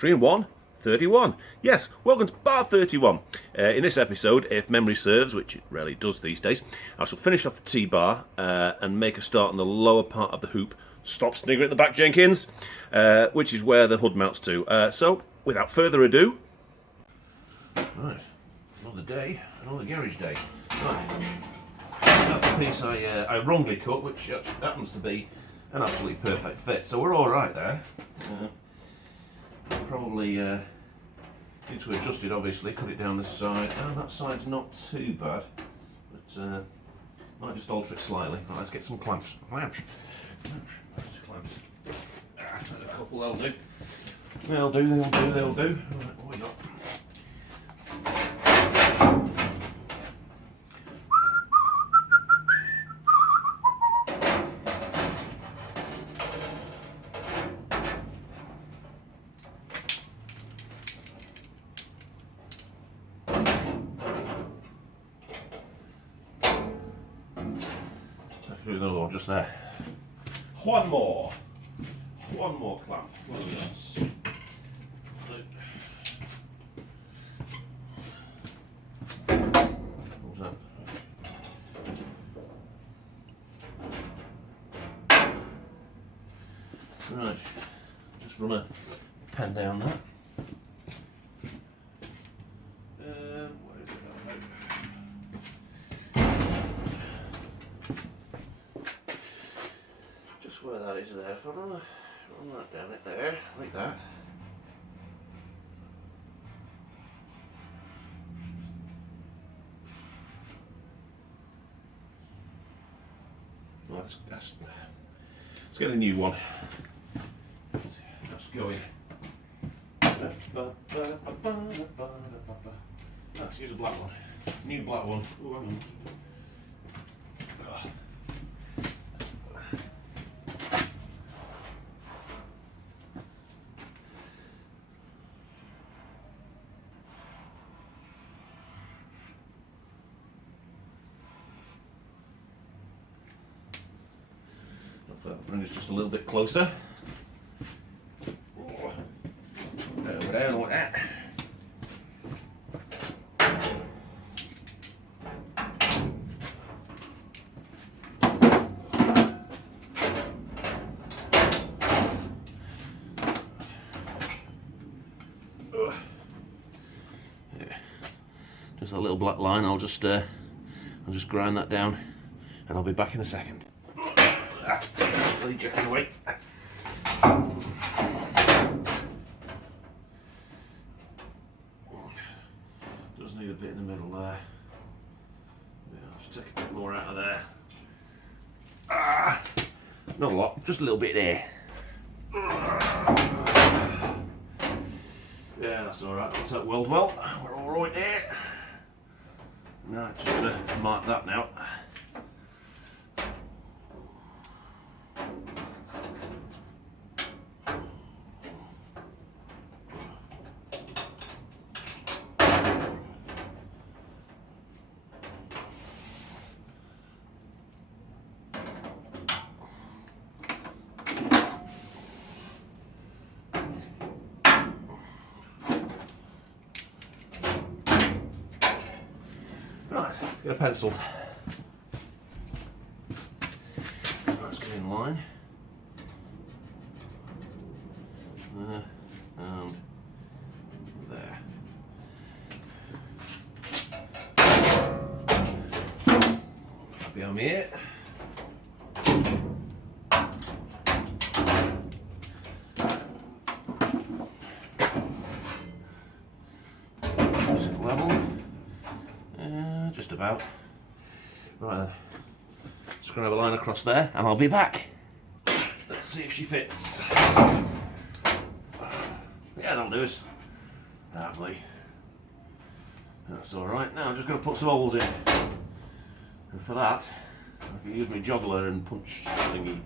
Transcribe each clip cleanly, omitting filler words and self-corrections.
3 and 1, 31. Yes, welcome to bar 31. In this episode, if memory serves, which it rarely does these days, I shall finish off the T-bar and make a start on the lower part of the hoop. Stop sniggering at the back, Jenkins, which is where the hood mounts to. So, without further ado... Right, another day, another garage day. Right, that's the piece I wrongly cut, which happens to be an absolutely perfect fit. So we're all right there. Probably need to adjust it, obviously, cut it down this side. Oh, that side's not too bad, but might just alter it slightly. Right, let's get some clamps. Clamps. A couple, they'll do. They'll do. Right, what we got? Do another one just there. One more clamp. What was that? Right, just run a pen down that. What is it just where that is there. If I run that down it there, like that. Well, let's get a new one. That's going. Let's use a black one. New black one. Ooh, hang on. That'll bring us just a little bit closer. Down like that. Just a little black line. I'll just grind that down, and I'll be back in a second. Really checking away. Does need a bit in the middle there. Yeah, I'll just take a bit more out of there. Not a lot, just a little bit there. Yeah, that's alright. That's that weld well. We're alright there. Now I'm just going to mark that now. Right, let's get a pencil. Let's get in line. There and there. Behind me here. Level. Just about. Right then. Just gonna have a line across there and I'll be back. Let's see if she fits. Yeah, that'll do us. Lovely. That's alright. Now I'm just gonna put some holes in. And for that, I can use my joggler and punch thingy.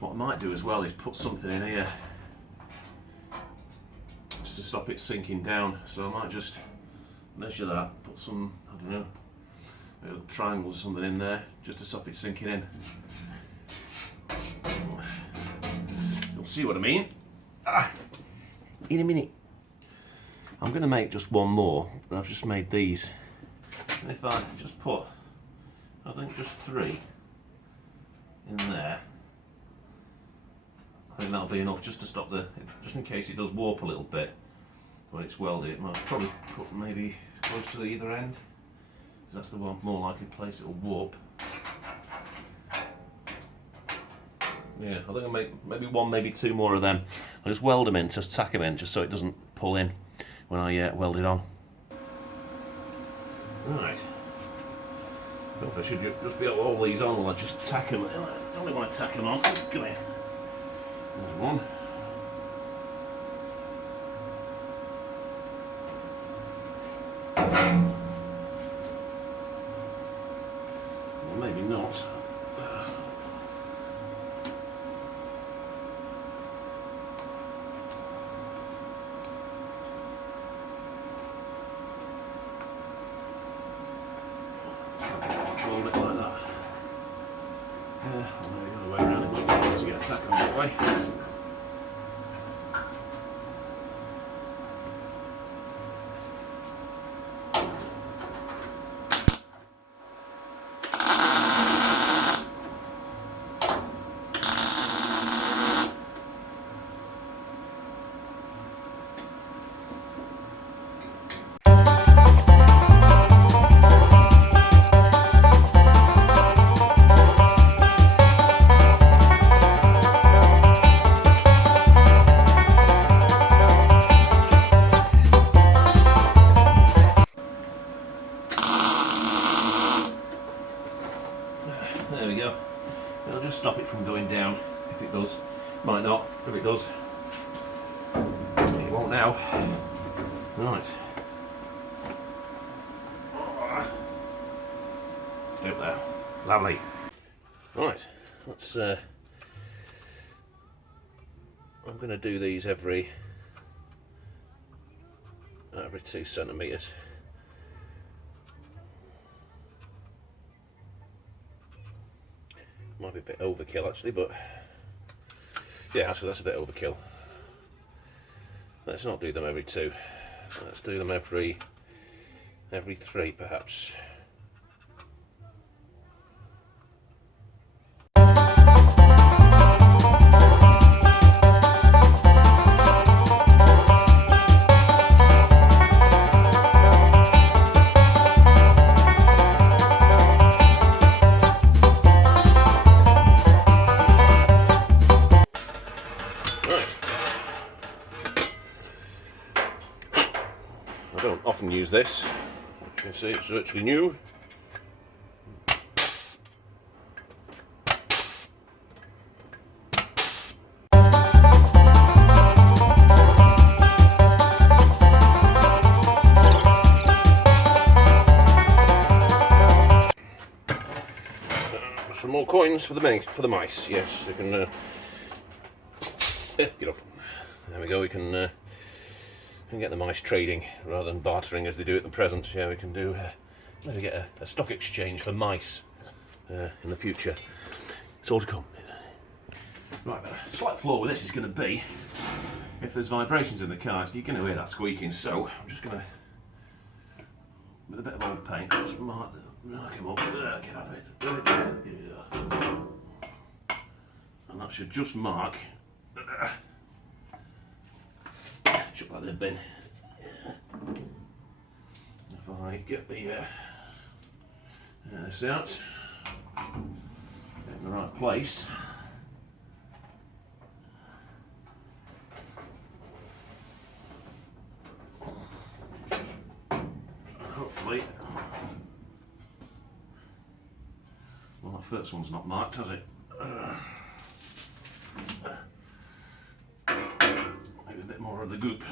What I might do as well is put something in here just to stop it sinking down. So I might just measure that, put some, I don't know, little triangles or something in there just to stop it sinking in. You'll see what I mean. In a minute. I'm going to make just one more, but I've just made these. And if I just put, I think just 3 in there, I think that'll be enough just to stop just in case it does warp a little bit when it's welded. It might probably put maybe close to the either end. That's the one more likely place it will warp. Yeah, I think I'll make maybe 1, maybe 2 more of them. I'll just weld them in, just tack them in, just so it doesn't pull in when I weld it on. Right. I don't know if I should just be able to hold these on while I just tack them. I only want to tack them on. Come here. There's one. Well, maybe not. Hold it like that. Yeah, I'll maybe the other way around. It might be easier to get a tack on that way. There we go. It'll just stop it from going down if it does. Might not, if it does. It won't now. Right. Up there. Lovely. Right. Let's I'm going to do these every 2 centimetres. Might be a bit overkill actually, but yeah, actually that's a bit overkill. Let's not do them every 2. Let's do them every 3 perhaps. I don't often use this. You can see it's virtually new. Some more coins for the mice. Yes, we can. Get up. There we go. We can get the mice trading rather than bartering as they do at the present. Yeah, we can do maybe get a stock exchange for mice in the future. It's all to come. Right, but a slight flaw with this is going to be if there's vibrations in the car, you're going to hear that squeaking. So I'm just going to, with a bit of old paint, just mark him up. Get out of it. Yeah. And that should just mark. Chuck that in the bin. If I get this out, get in the right place. Hopefully, well, that first one's not marked, has it? Maybe a bit more of the goop.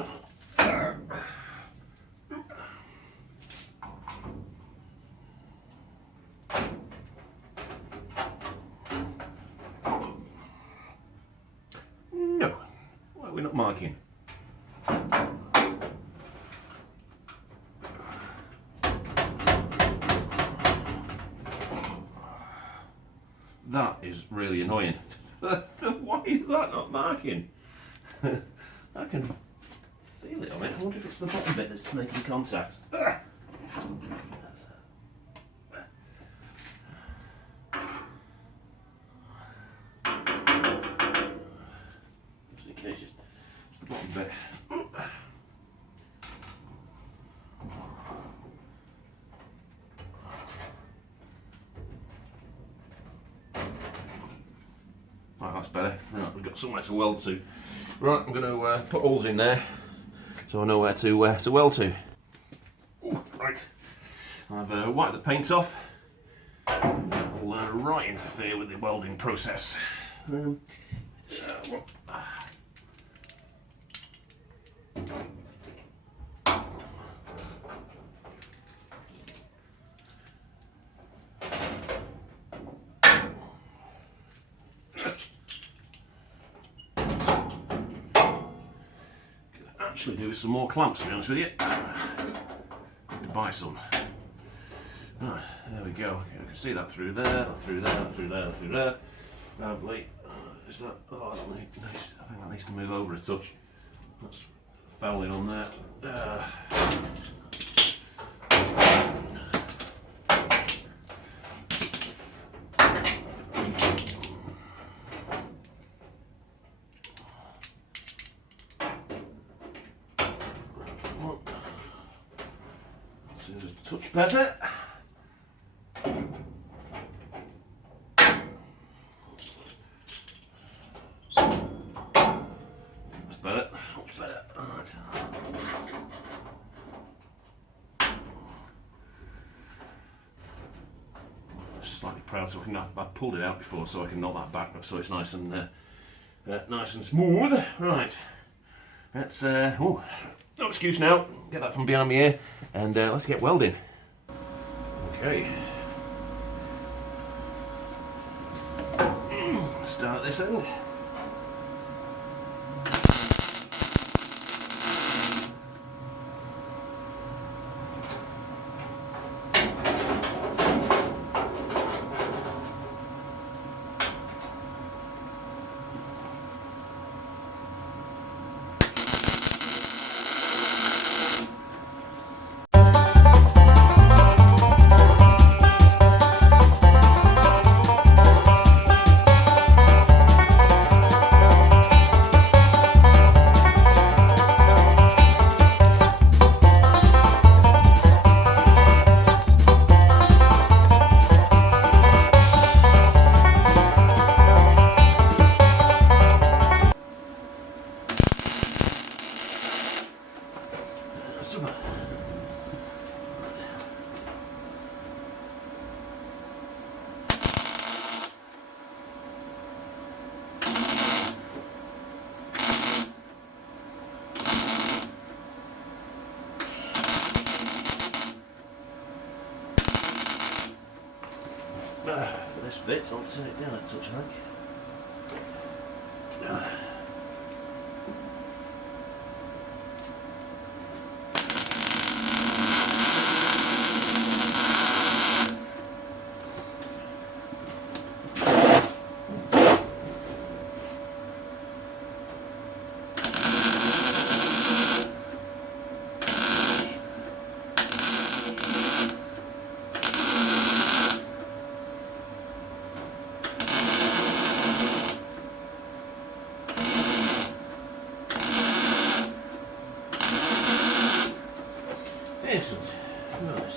No, why are we not marking? That is really annoying. Why is that not marking? I can feel it on it. I wonder if it's the bottom bit that's making contact. Just in case it's the bottom bit. Right, that's better. Right, we've got somewhere to weld to. Right, I'm going to put holes in there so I know where to weld to. Ooh, right, I've wiped the paint off. I'll right interfere with the welding process. Actually do some more clamps, to be honest with you. Need to buy some. Right, there we go. I can see that through there, through there, through there, through there. Lovely. Is that? Oh, that nice. I think that needs to move over a touch. That's fouling on there. Seems a touch better. That's better. Much better. Right. Slightly proud, so I pulled it out before, so I can knock that back, so it's nice and smooth. Right. Let's. Oh, no excuse now. Get that from behind me here, and let's get welding. Okay. Start this end. For this bit, I'll turn it down a touch, I think. Excellent. Right.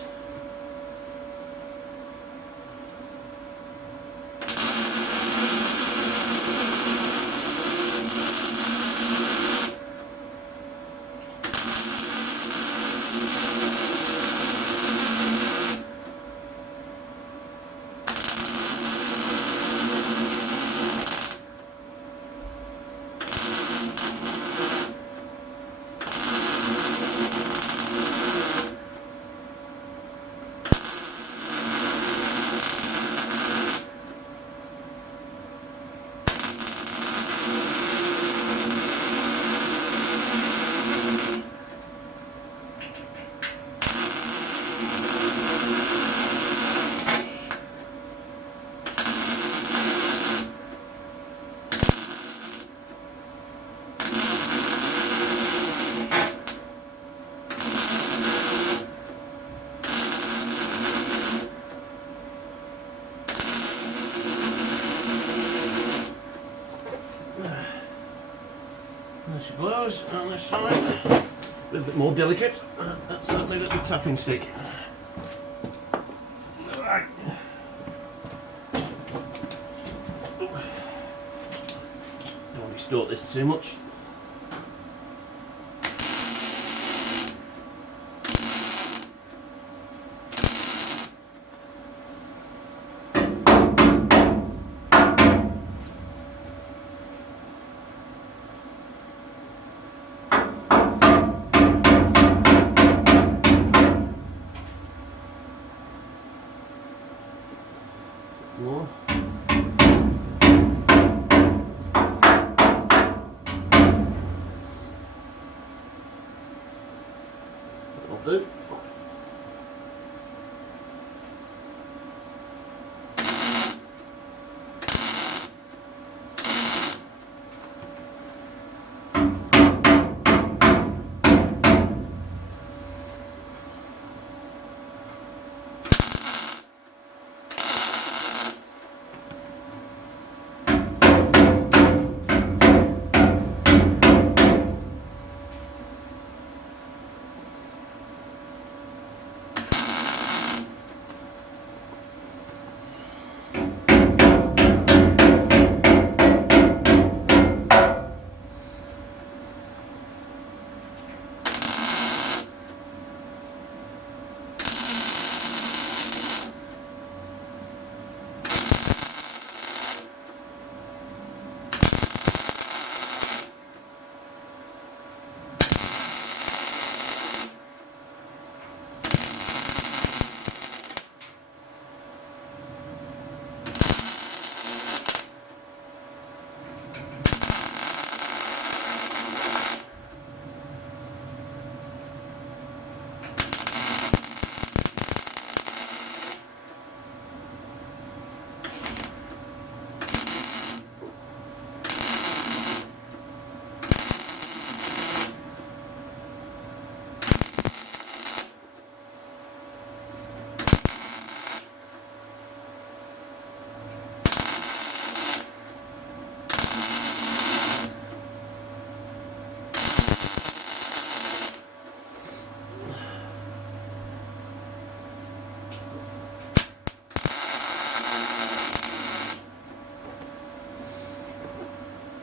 goes on this side. A little bit more delicate. That's certainly the tapping stick. Right. Don't want to distort this too much. More. That'll do.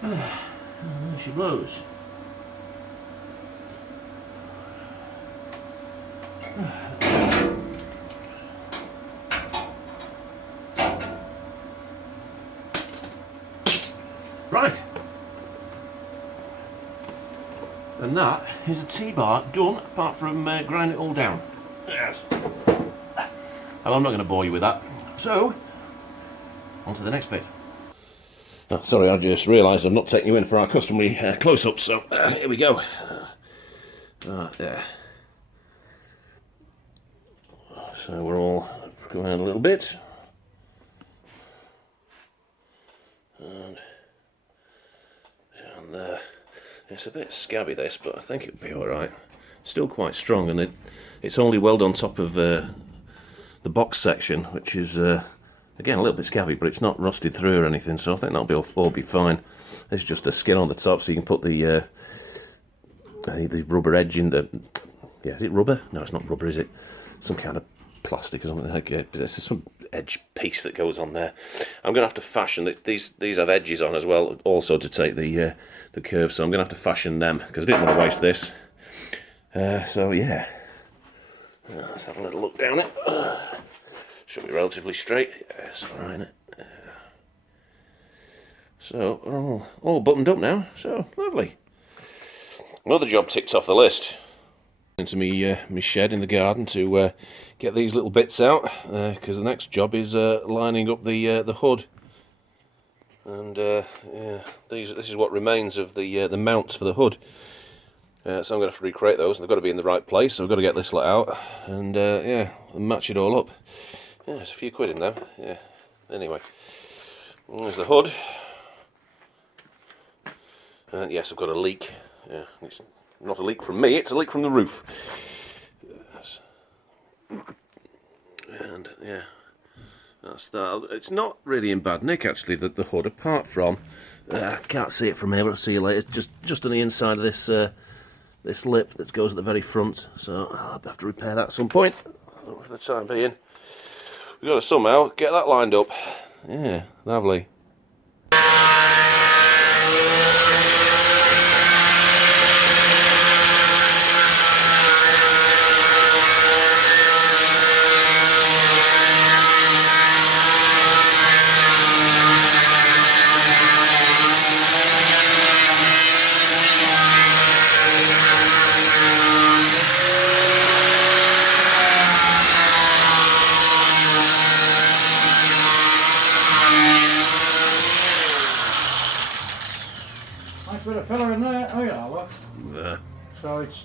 There she blows. Right. And that is a T-bar done, apart from grinding it all down. Yes. And I'm not going to bore you with that. So, on to the next bit. Oh, sorry, I just realised I'm not taking you in for our customary close-up, so here we go. There. So we're all going around a little bit. And it's a bit scabby this, but I think it'll be alright. Still quite strong, and it's only welded on top of the box section, which is again a little bit scabby, but it's not rusted through or anything, so I think that'll all be fine. There's just a skin on the top, so you can put the rubber edge in the... Yeah, is it rubber? No, it's not rubber, is it? Some kind of plastic or something like that. There's some edge piece that goes on there. I'm going to have to fashion... These have edges on as well, also to take the curve, so I'm going to have to fashion them, because I didn't want to waste this. So, yeah. Let's have a little look down it. Should be relatively straight. Yes, alright. So, we're all buttoned up now, so lovely. Another job ticked off the list. Into me shed in the garden to get these little bits out, because the next job is lining up the hood. And yeah, this is what remains of the mounts for the hood. So I'm going to have to recreate those, and they've got to be in the right place, so I've got to get this let out and yeah, and match it all up. Yeah, there's a few quid in there. Yeah. Anyway, there's the hood. And yes, I've got a leak. Yeah, it's not a leak from me, it's a leak from the roof. Yes. And yeah, that's that. It's not really in bad nick actually, the hood, apart from Can't see it from here, but I'll see you later. Just on the inside of this this lip that goes at the very front, so I'll have to repair that at some point. For the time being, we've got to somehow get that lined up. Yeah, lovely. Bit of filler in there. Oh yeah, look. Yeah. So it's.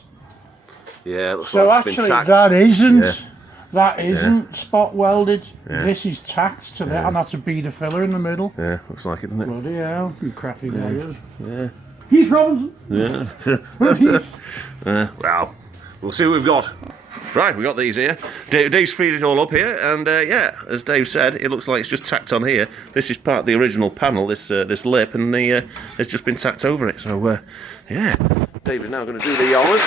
Yeah. It looks so like it's actually, been tacked. that isn't spot welded. Yeah. This is tacked to that, and that's a bead of filler in the middle. Yeah, looks like it, doesn't it? Bloody hell, you crappy guys. Yeah. Heath Robinson. Yeah. Wow. We'll see what we've got. Right, we've got these here. Dave's freed it all up here, and yeah, as Dave said, it looks like it's just tacked on here. This is part of the original panel, this lip, and it's just been tacked over it. So, yeah, Dave is now going to do the honours.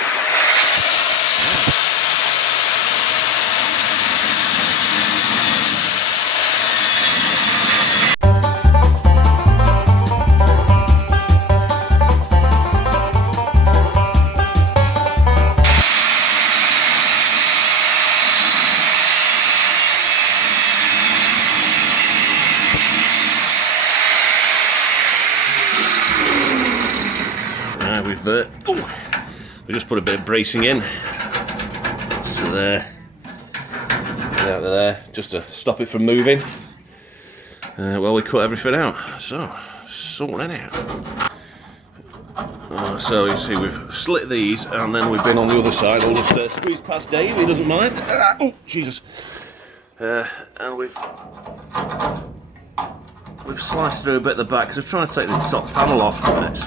We just put a bit of bracing in, so there, out of there, just to stop it from moving. Well, we cut everything out, so sorting it out. So you see, we've slit these, and then we've been on the other side. I'll just squeeze past Dave; he doesn't mind. Oh, Jesus! And we've sliced through a bit at the back because we're trying to take this top panel off, but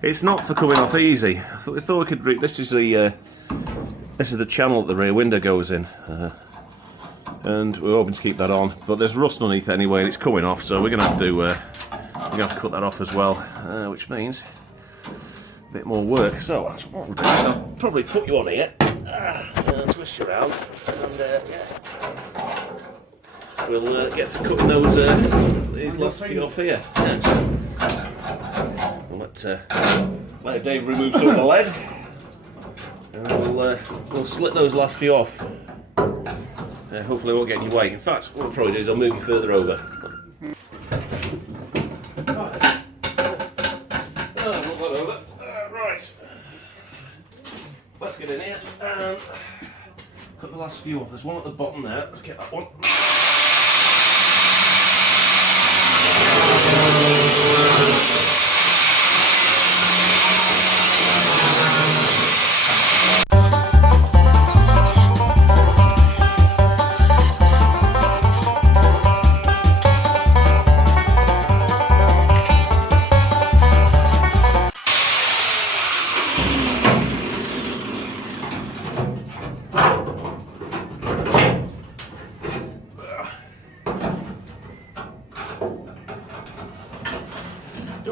it's not for coming off easy. We thought we could. This is the channel that the rear window goes in, and we're hoping to keep that on. But there's rust underneath anyway, and it's coming off, so we're going to have to cut that off as well, which means a bit more work. So that's what we'll do. I'll probably put you on here, twist you around, and yeah, we'll get to cutting these last few off here. Yeah. We'll let Dave remove some of the lead, and we'll slit those last few off. Hopefully, it won't get in your way. In fact, what I'll probably do is I'll move you further over. Right. Let's get in here and cut the last few off. There's one at the bottom there. Let's get that one.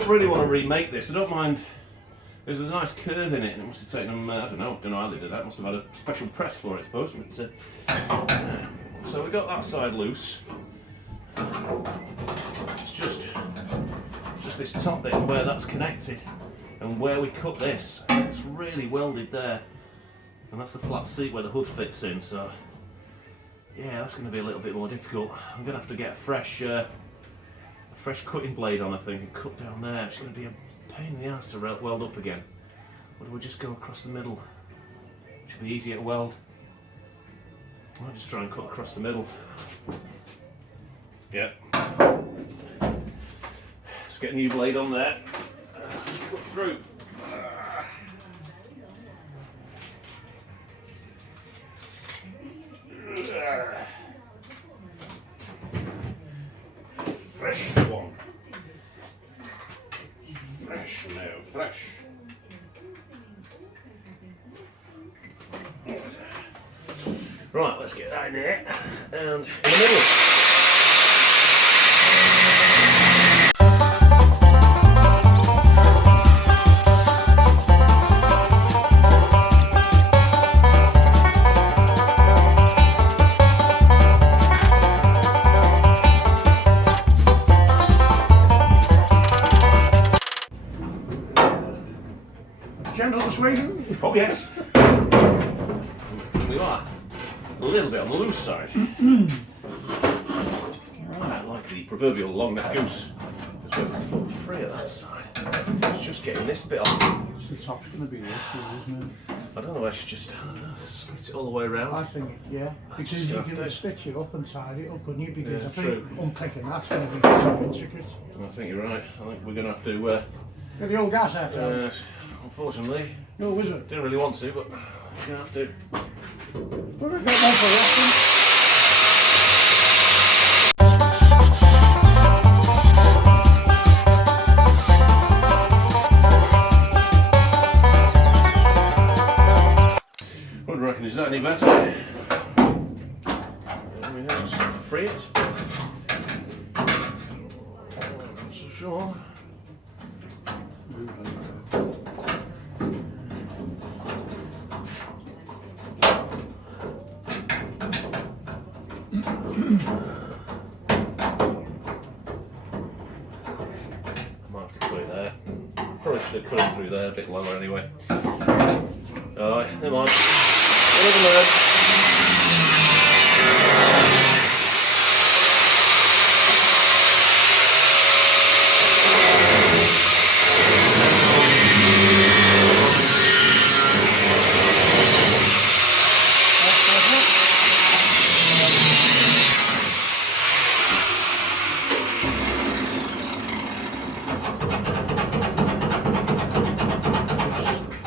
Really want to remake this. I don't mind. There's a nice curve in it, and it must have taken them. I don't know how they did that. Must have had a special press for it, I suppose. But, so we got that side loose. It's just this top bit where that's connected, and where we cut this. It's really welded there, and that's the flat seat where the hood fits in. So yeah, that's going to be a little bit more difficult. I'm going to have to get a fresh cutting blade on, I think, and cut down there. It's going to be a pain in the ass to weld up again. Or do we just go across the middle? It should be easier to weld. I'll just try and cut across the middle. Yep. Let's get a new blade on there. Cut through. Fresh one. Fresh now, fresh. Right, let's get that in there and in the middle. Oh yes. We are a little bit on the loose side. Like the proverbial long neck goose. Because we're foot free at that side. It's just getting this bit off. The top's going to be this, isn't it? I don't know, I should just slit it all the way around. I think, yeah. Because you can stitch it up and tidy it up, couldn't you? Because Yeah, I think true. unpicking that's going to be so intricate. I think you're right. I think we're going to have to... Get the old gas out. Unfortunately, No, is it? didn't really want to, but we're going to have to. We're going to get one for reference. What do you reckon? Is that any better? Let me know. Just free it. Not so sure. I might have to cut it there. Probably should have cut it through there a bit lower anyway. Alright, never mind. Never mind.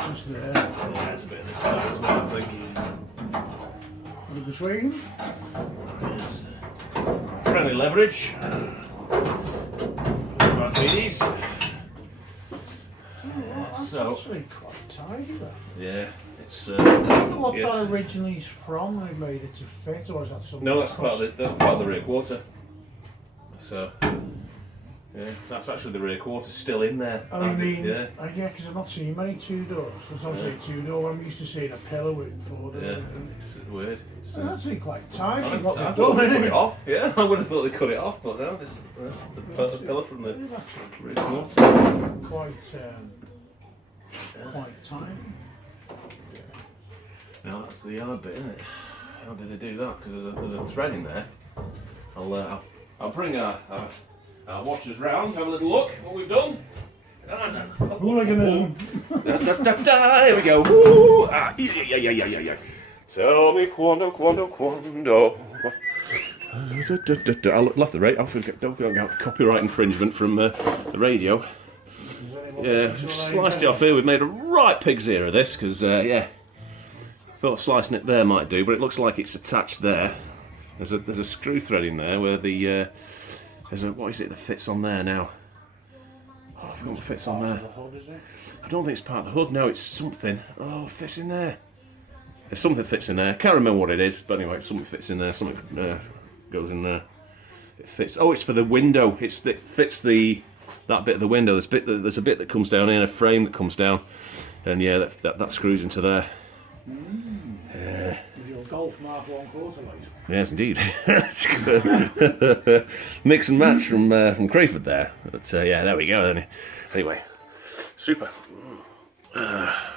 Just there. Yeah, it's a bit of this side as well, I think. With the swing. Yes. Friendly leverage. Carbodies. That's So, actually quite tidy, that. yeah, it's. I don't know what yes. that originally is from. They made it to fit, or is that something? No, that's part of the rear quarter. So, yeah, that's actually the rear quarter still in there. I mean, yeah. yeah, because I've not seen many two doors. There's obviously a two door. I'm used to seeing a pillar with four doors. Yeah, it's weird. It's, It's actually quite tidy. I What they've thought done, they cut isn't it it? off. Yeah, I would have thought they cut it off, but no, this the pillar from the It's actually rear quarter. quite tidy. Now that's the hard bit, isn't it? How did they do that? Because there's a thread in there. I'll bring our watchers round, have a little look what we've done. Hooliganism. Here we go. Woo! Yeah. Tell me quando. I'll left the rate. Don't get copyright infringement from the radio. Yeah, sliced it off here. We've made a right pig's ear of this because yeah, thought slicing it there might do, but it looks like it's attached there. There's a screw thread in there where the there's a, what is it that fits on there now? Oh, I forgot what fits on there. I don't think it's part of the hood. No, it's something. Oh, it fits in there. There's something fits in there. Can't remember what it is, but anyway, something fits in there. Something goes in there. It fits. Oh, it's for the window. It fits that bit of the window. There's a bit that comes down in a frame that comes down, and yeah, that screws into there. Your Golf Mark 1 quarter light. Yes, indeed. Mix and match from Crayford there. But yeah, there we go. Anyway, super.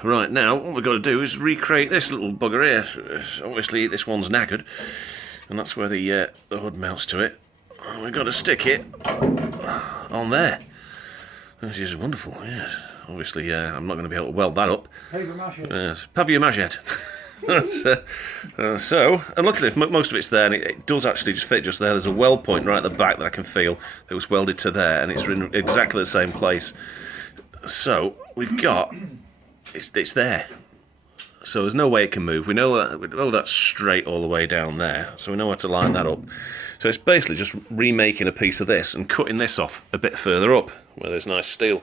Right, now what we've got to do is recreate this little bugger here. Obviously, this one's knackered, and that's where the hood mounts to it. And we've got to stick it on there, which is wonderful. Yes, obviously, I'm not going to be able to weld that up. Paper mache. Yes, papier mâché. So, and luckily most of it's there, and it does actually just fit just there. There's a weld point right at the back that I can feel that was welded to there, and it's in exactly the same place. So we've got it's there. So there's no way it can move. We know that's straight all the way down there, so we know how to line that up. So it's basically just remaking a piece of this and cutting this off a bit further up where there's nice steel.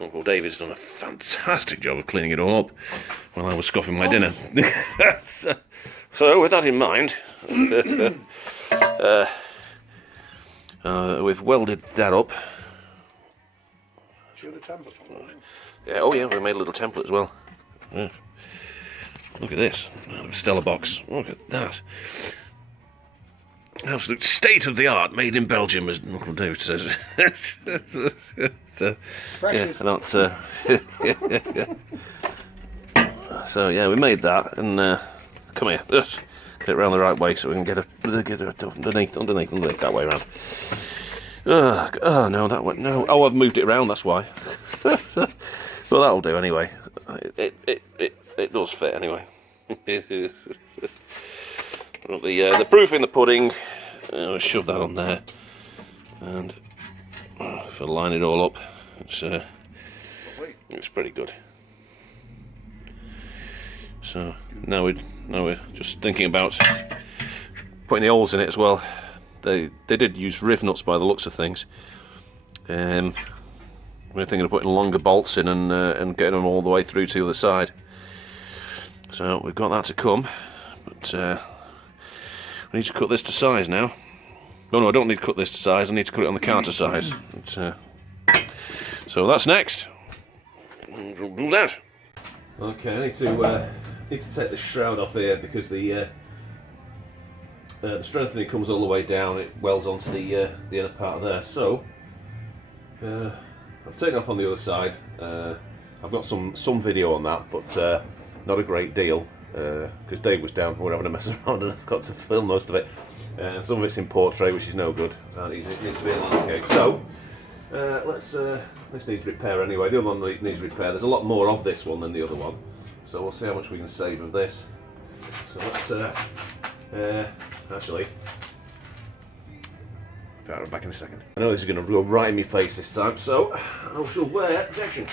Uncle David's done a fantastic job of cleaning it all up while I was scoffing my dinner. So with that in mind, we've welded that up. Show the template. Yeah, oh yeah, we made a little template as well. Yeah. Look at this, Stella box. Look at that. Absolute state of the art, made in Belgium, as Uncle David says. Yeah, not, So yeah, we made that, and come here, get it around the right way so we can get it underneath that way around. Oh no, that went no. Oh, I've moved it around. That's why. Well, that'll do anyway. It does fit anyway. The proof in the pudding. I'll shove that on there, and if I line it all up, it's pretty good. So now we're just thinking about putting the holes in it as well. They did use riv nuts by the looks of things. We're thinking of putting longer bolts in and getting them all the way through to the other side. So we've got that to come, but we need to cut this to size now. Oh no, I don't need to cut this to size. I need to cut it on the car to size. But, so that's next. We'll do that. Okay, I need to take the shroud off here because the strengthening comes all the way down. It welds onto the inner part of there. So I've taken off on the other side. I've got some video on that, but not a great deal because Dave was down. We're having a mess around, and I've got to film most of it. And some of it's in portrait, which is no good. It needs to be in landscape. So this needs repair anyway. The other one needs repair. There's a lot more of this one than the other one, so we'll see how much we can save of this. So let's actually. I'll be back in a second. I know this is going to go right in my face this time, so I shall wear protection.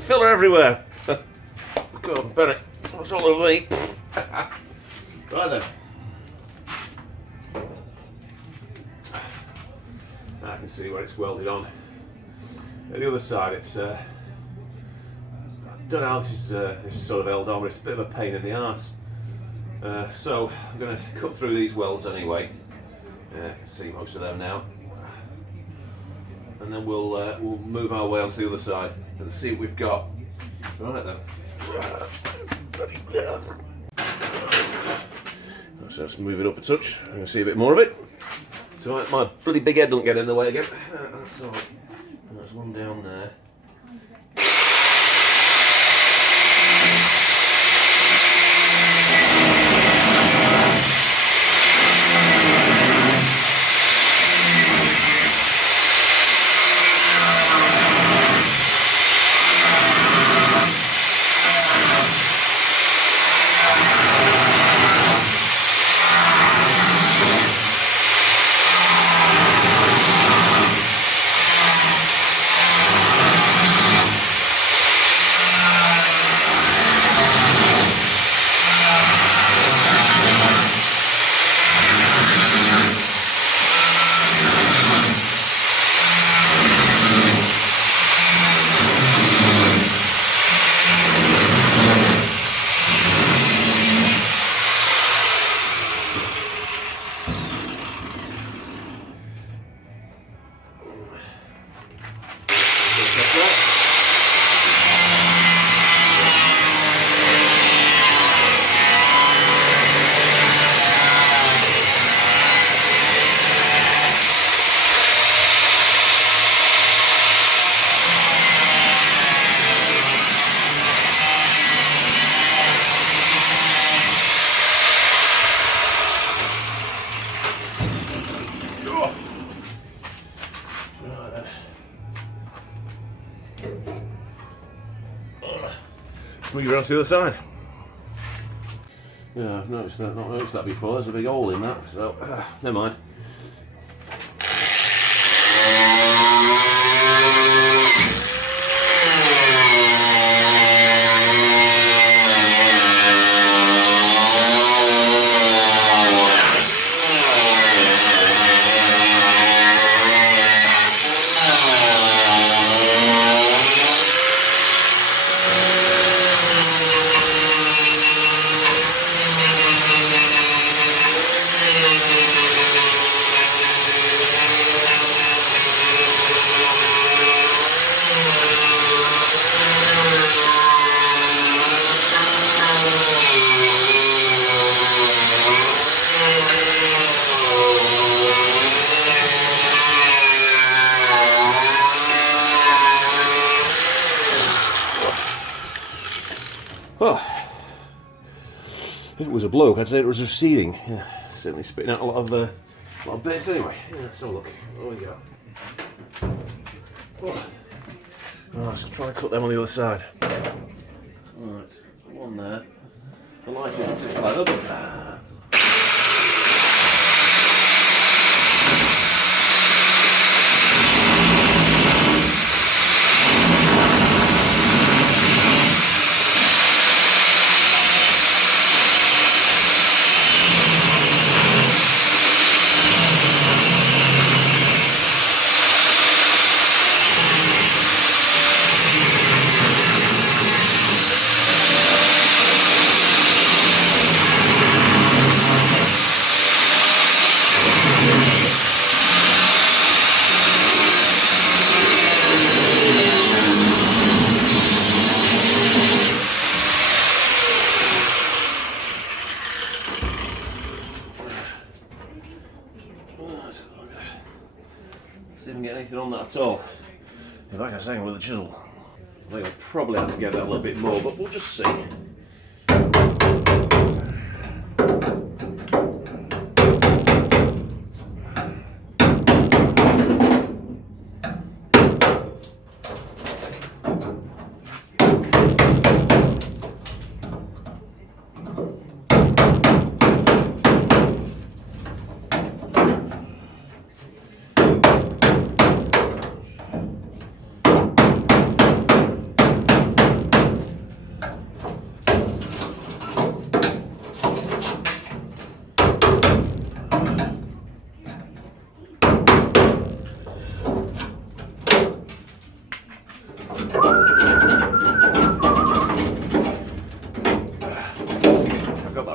Filler everywhere. God, better. What's all over me? Right then. I can see where it's welded on. At the other side, it's. I don't know how this is sort of held on, but it's a bit of a pain in the arse. So I'm going to cut through these welds anyway. I can see most of them now. And then we'll move our way onto the other side and see what we've got. Right then. So let's move it up a touch. I'm going to see a bit more of it. So my bloody big head don't get in the way again. That's all. There's one down there. Move around to the other side. Yeah, I've noticed that. Not noticed that before. There's a big hole in that, so never mind. Well, if it was a bloke, I'd say it was receding. Yeah, certainly spitting out a lot of bits anyway. Yeah, let's have a look. There we go. Oh, let's try and cut them on the other side. Right, one there. The light isn't supplied. Oh, see if I can get anything on that at all. If I can hang with a chisel, I think I'll probably have to get that a little bit more, but we'll just see.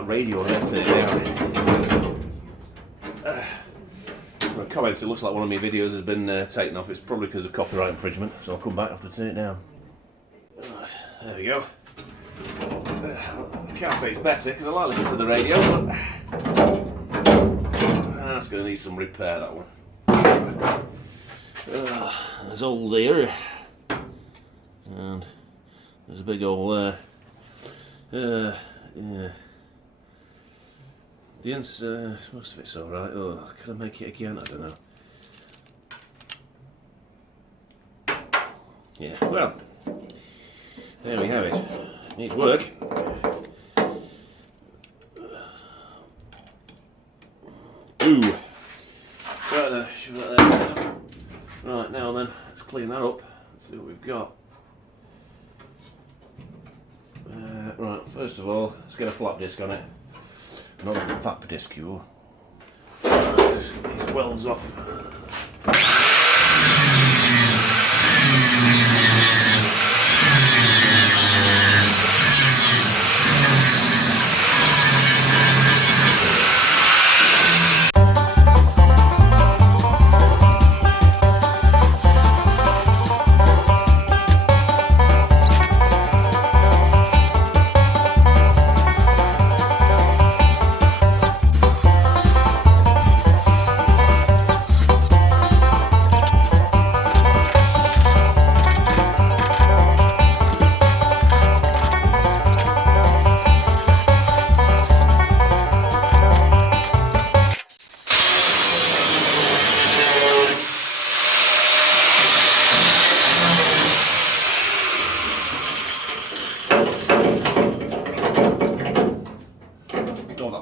Radio and that's it now. Comments, it looks like one of my videos has been taken off. It's probably because of copyright infringement, so I'll come back after turn it down. Right, there we go. I can't say it's better because I like listening to the radio, but that's going to need some repair, that one. There's holes here, and there's a big hole there. Yeah. The answer, most of it's alright. Oh, can I make it again? I don't know. Yeah, well, there we have it. Needs work. Ooh. Right then, shove that there. Right, now then, let's clean that up. Let's see what we've got. Right, first of all, let's get a flap disc on it. Not a fap disc, you. These welds off.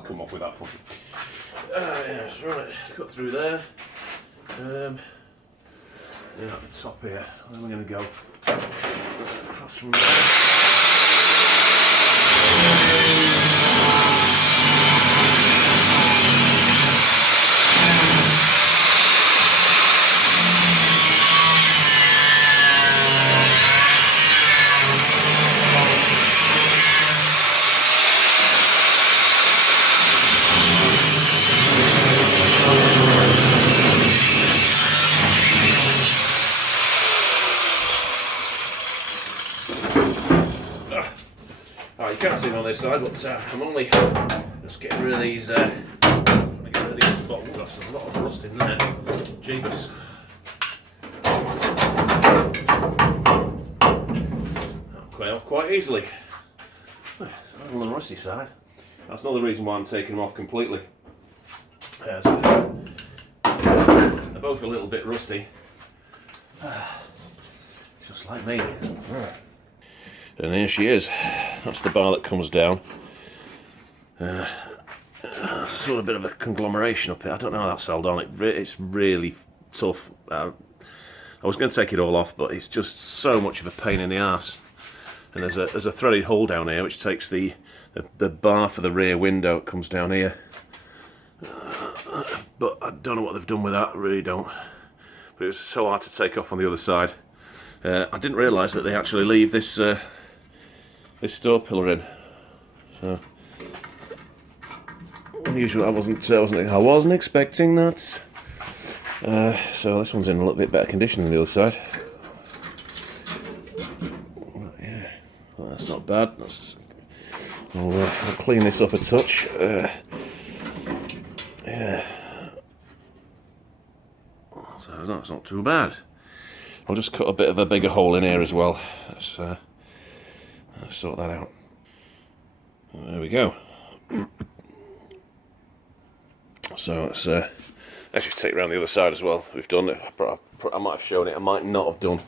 Come up with that fucking. Yes, right. Cut through there. Yeah, at the top here. Where am I going to go? Across from there. You can't see them on this side, but I'm only just getting rid of these. Get rid of these spots. Ooh, that's a lot of rust in there. Jeebus. That'll clear off quite easily. On the rusty side. That's another reason why I'm taking them off completely. So they're both a little bit rusty. Just like me. And here she is. That's the bar that comes down. Sort of a bit of a conglomeration up here. I don't know how that's held on. It's really tough. I was going to take it all off, but it's just so much of a pain in the arse. And there's a threaded hole down here which takes the bar for the rear window. It comes down here. But I don't know what they've done with that. I really don't. But it was so hard to take off on the other side. I didn't realise that they actually leave this this store pillar in. So unusual. I wasn't expecting that. So this one's in a little bit better condition than the other side. Yeah, well, that's not bad. I'll clean this up a touch. Yeah. So it's not too bad. I'll just cut a bit of a bigger hole in here as well. Let's sort that out. There we go. So let's just take it around the other side as well. We've done it. I might have shown it. I might not have done.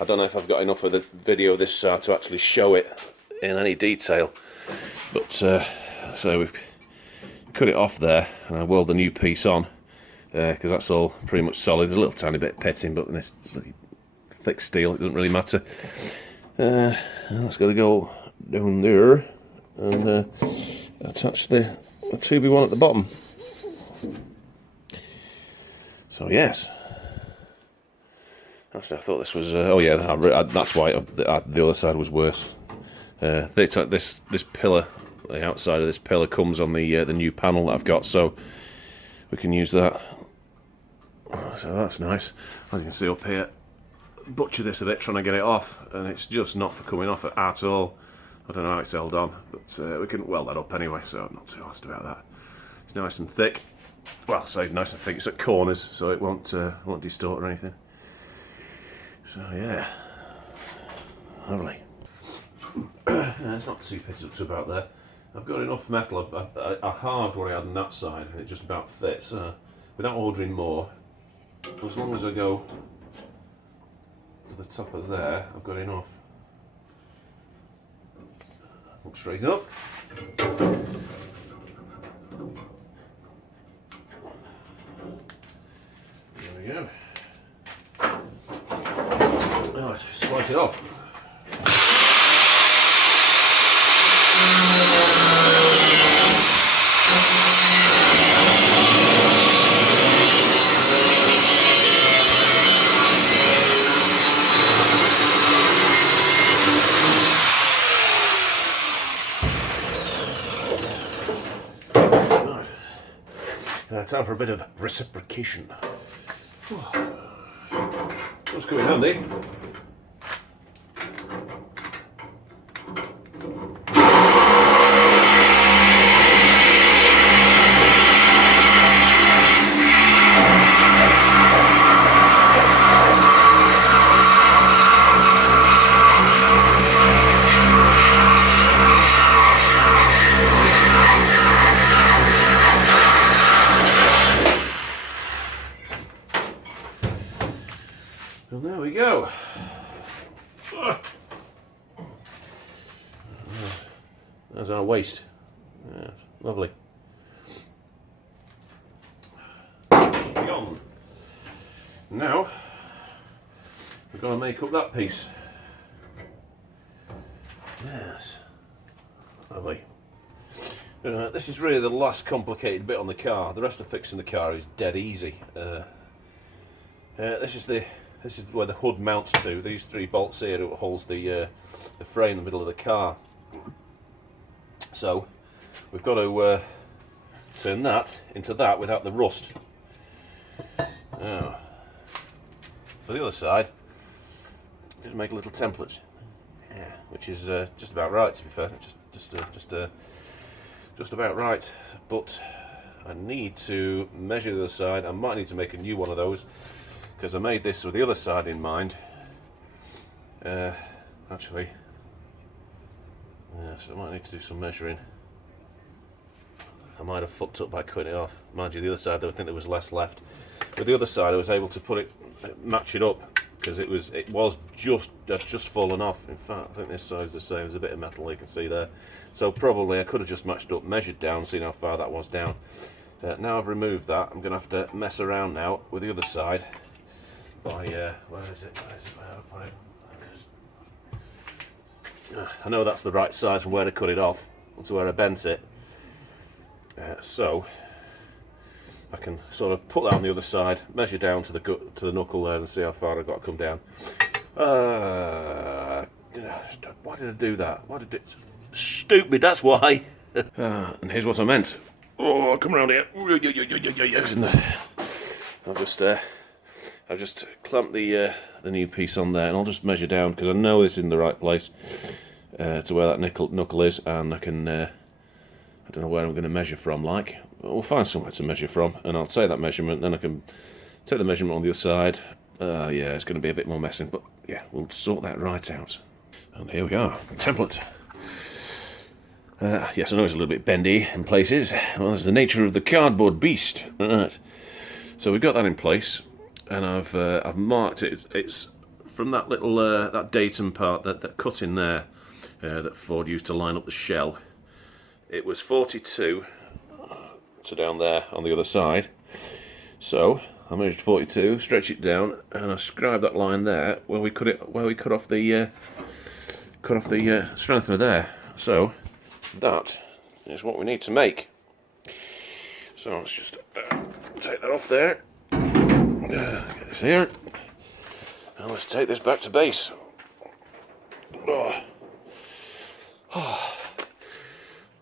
I don't know if I've got enough of the video of this side to actually show it in any detail. But so we've cut it off there, and I weld the new piece on because that's all pretty much solid. There's a little tiny bit pitting, but this thick steel, it doesn't really matter. That's got to go down there and attach the 2B1 at the bottom. So yes, actually I thought this was. Oh yeah, that's why the other side was worse. This pillar, the outside of this pillar comes on the new panel that I've got, so we can use that. So that's nice. As you can see up here, butcher this a bit trying to get it off, and it's just not coming off at all. I don't know how it's held on, but we can weld that up anyway, so I'm not too asked about that. It's nice and thick. Well, say nice and thick. It's at corners, so it won't distort or anything. So yeah, lovely. There's not two pit-ups about there. I've got enough metal. I halved what I had on that side, and it just about fits. Without ordering more, as long as I go to the top of there, I've got enough. Look straight enough. There we go. Right, slice it off. Time for a bit of reciprocation. What's going on, handy? And there we go. There's our waste. Yeah, lovely. On. Now we're going to make up that piece. Yes, lovely. This is really the last complicated bit on the car. The rest of fixing the car is dead easy. This is where the hood mounts to. These three bolts here that holds the frame in the middle of the car. So we've got to turn that into that without the rust. Now, for the other side, just make a little template, which is just about right. To be fair, just about right. But I need to measure the other side. I might need to make a new one of those, because I made this with the other side in mind. Actually, Yeah, so I might need to do some measuring. I might have fucked up by cutting it off. Mind you, the other side, I think there was less left. But the other side, I was able to put it, match it up, because it was just fallen off. In fact, I think this side's the same. There's a bit of metal you can see there. So probably I could have just matched up, measured down, seen how far that was down. Now I've removed that, I'm going to have to mess around now with the other side. By where is it? Where have I put it? I know that's the right size from where to cut it off. That's where I bent it. So I can sort of put that on the other side, measure down to the knuckle there, and see how far I've got to come down. Why did I do that? Why did it? Stupid. That's why. And here's what I meant. Oh, come around here. I've just clamped the new piece on there, and I'll just measure down because I know this is in the right place to where that knuckle is, and I can. I don't know where I'm going to measure from. Like, we'll find somewhere to measure from, and I'll take that measurement. Then I can take the measurement on the other side. Yeah, it's going to be a bit more messy, but yeah, we'll sort that right out. And here we are, template. Yes, I know it's a little bit bendy in places. Well, that's the nature of the cardboard beast. Right. So we've got that in place, and I've marked it. It's from that little that datum part that cut in there that Ford used to line up the shell. It was 42 to down there on the other side. So I measured 42, stretched it down, and I scribed that line there where we cut off the strengthener there. So that is what we need to make. So let's just take that off there. Get this here, and let's take this back to base.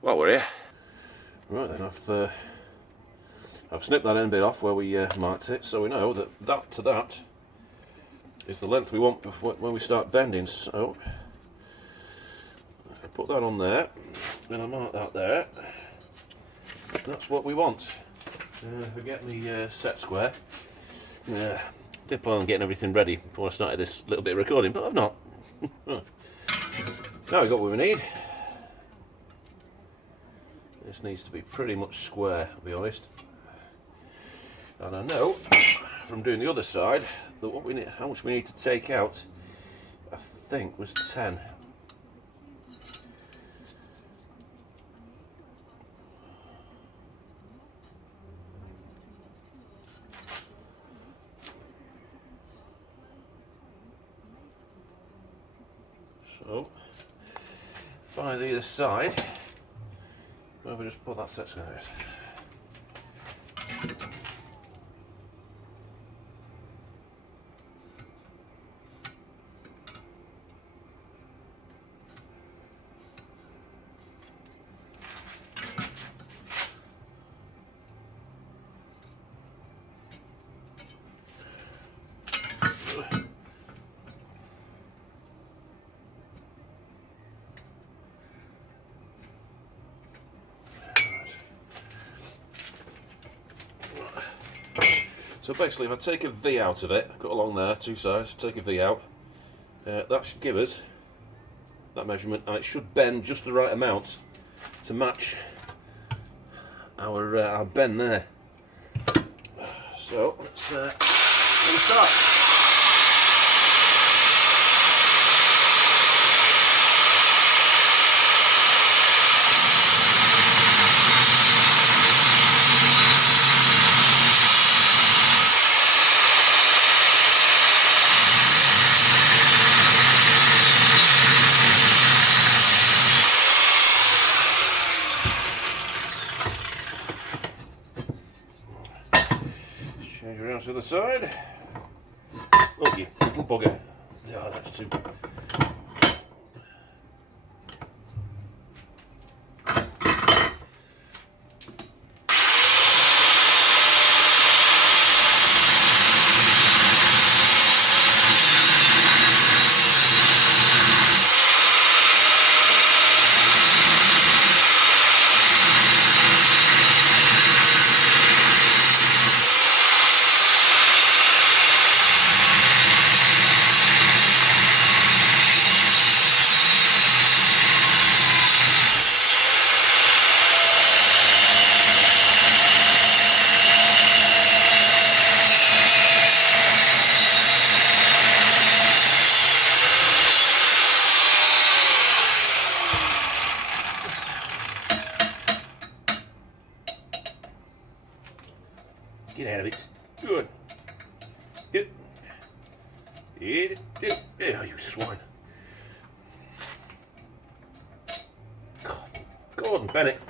While we're here, right then, I've snipped that end bit off where we marked it, so we know that is the length we want when we start bending. So I put that on there, then I mark that there. That's what we want. Forget the set square. Did plan on getting everything ready before I started this little bit of recording, but I've not. Now we've got what we need. This needs to be pretty much square, to be honest. And I know from doing the other side that what we need, how much we need to take out, I think was 10. So by the other side, where we just put that set square in. So basically, if I take a V out of it, cut along there, two sides, take a V out, that should give us that measurement, and it should bend just the right amount to match our bend there. So let's start. Change around to the other side. Oh, you little bugger. Oh, that's too. Get out of it. Good. Yep. Yep. Oh, you swine. God, Gordon Bennett.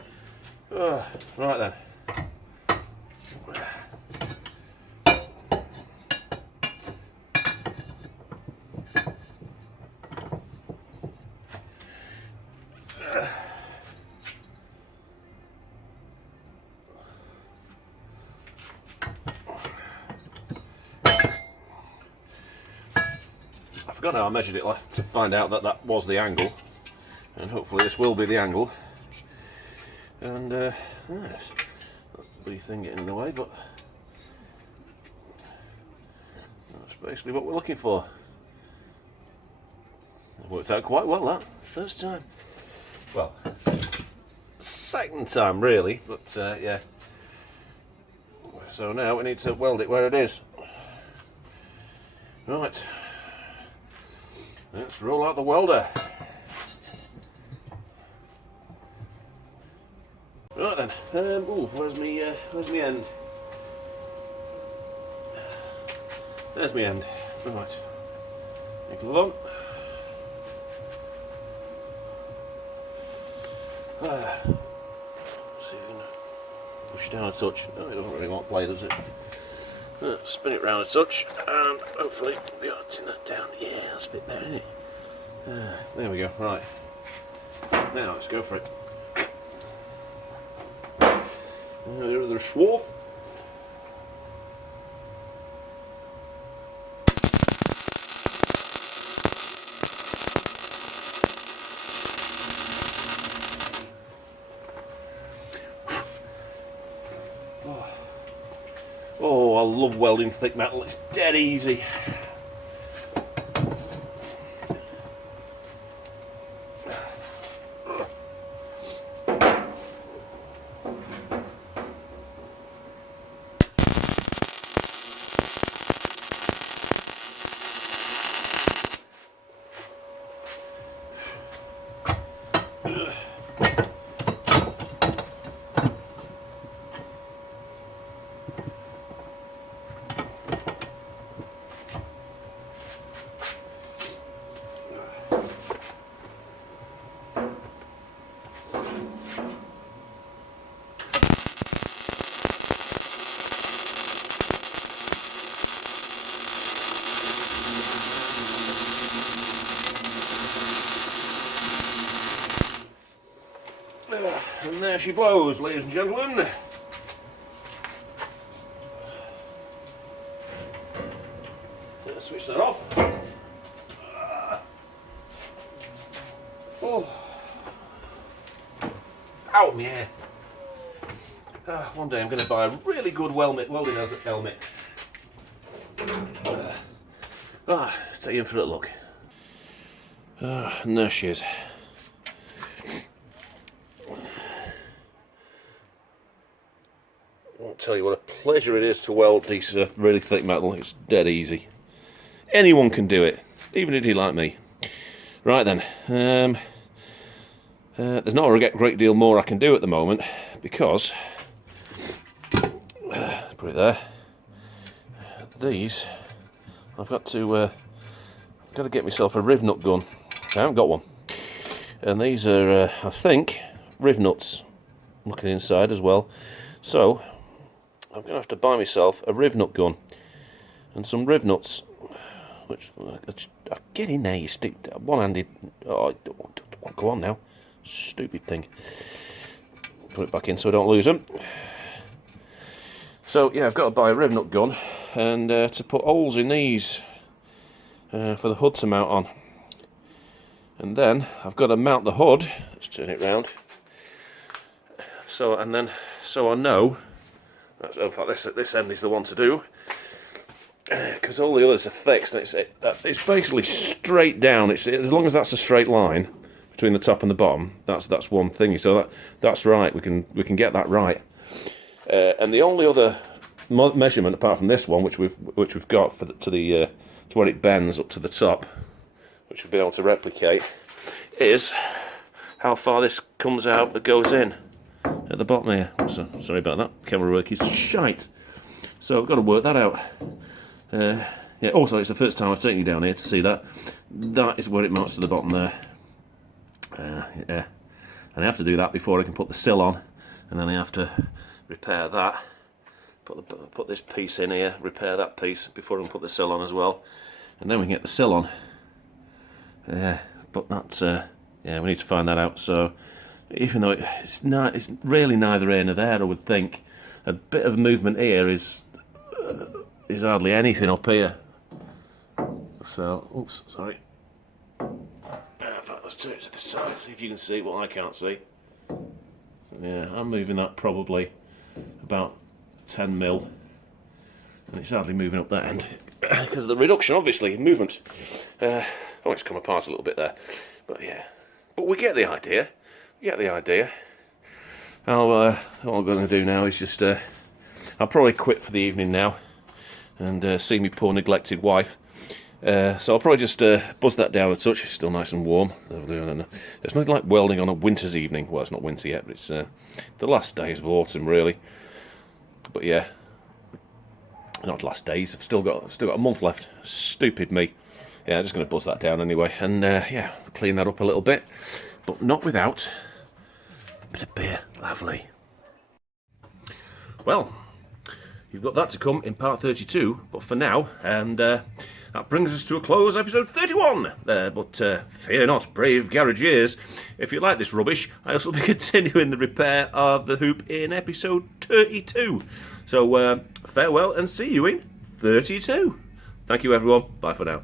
Oh, right then. I forgot how I measured it to find out that that was the angle, and hopefully this will be the angle. And yes, that's the bloody thing getting in the way, but that's basically what we're looking for. It worked out quite well, that first time. Well, second time really, but yeah. So now we need to weld it where it is. Right. Let's roll out the welder. Right then. Ooh, where's me end? There's me end. Right. Make it along. See if we can push it down a touch. No, it doesn't really want play, does it? Spin it round a touch, and hopefully be able to tin that down. Yeah, that's a bit better, isn't it? There we go. Right. Now let's go for it. There's the schwarf. Oh, I love welding thick metal. It's dead easy. And there she blows, ladies and gentlemen. Let's switch that off. Oh. Ow, my hair. One day I'm going to buy a really good welding helmet. Let's take you in for a look. And there she is. I'll tell you what a pleasure it is to weld these really thick metal. It's dead easy. Anyone can do it, even an idiot like me. Right then, there's not a great deal more I can do at the moment because, put it there, these, I've got to get myself a riv nut gun. I haven't got one. And these are, I think, riv nuts. I'm looking inside as well. So, I'm going to have to buy myself a riv nut gun and some riv nuts, which get in there, you stupid one-handed. Oh, go on now, stupid thing. Put it back in so I don't lose them. So yeah, I've got to buy a riv nut gun and to put holes in these for the hood to mount on, and then I've got to mount the hood. Let's turn it round. So I know. In fact, this end is the one to do, because all the others are fixed. And it's basically straight down. As long as that's a straight line between the top and the bottom, that's one thing. So that's right. We can get that right. And the only other measurement apart from this one, which we've got to where it bends up to the top, which we'll be able to replicate, is how far this comes out that goes in at the bottom here. So, sorry about that, camera work is shite. So I've got to work that out. Yeah. Also, it's the first time I've taken you down here to see that. That is where it marks to the bottom there. Yeah. And I have to do that before I can put the sill on, and then I have to repair that. Put this piece in here, repair that piece before I can put the sill on as well, and then we can get the sill on. But that's yeah, we need to find that out. So even though it's really neither here nor there, I would think a bit of movement here is hardly anything up here. So, oops, sorry. In fact, let's turn it to the side, see if you can see what I can't see. Yeah, I'm moving that probably about 10 mil, and it's hardly moving up that end because of the reduction, obviously, in movement. Oh, it's come apart a little bit there, but yeah. But we get the idea. What I'm going to do now is just, I'll probably quit for the evening now and see me poor neglected wife. So I'll probably just buzz that down a touch. It's still nice and warm. It's nothing like welding on a winter's evening. Well, it's not winter yet, but it's the last days of autumn, really. But yeah, not last days. I've still got a month left. Stupid me. Yeah, I'm just going to buzz that down anyway, and yeah, clean that up a little bit, but not without a bit of beer. Lovely. Well, you've got that to come in part 32, but for now, and that brings us to a close, episode 31. But fear not, brave garagiers. If you like this rubbish, I also be continuing the repair of the hoop in episode 32. So farewell and see you in 32. Thank you, everyone. Bye for now.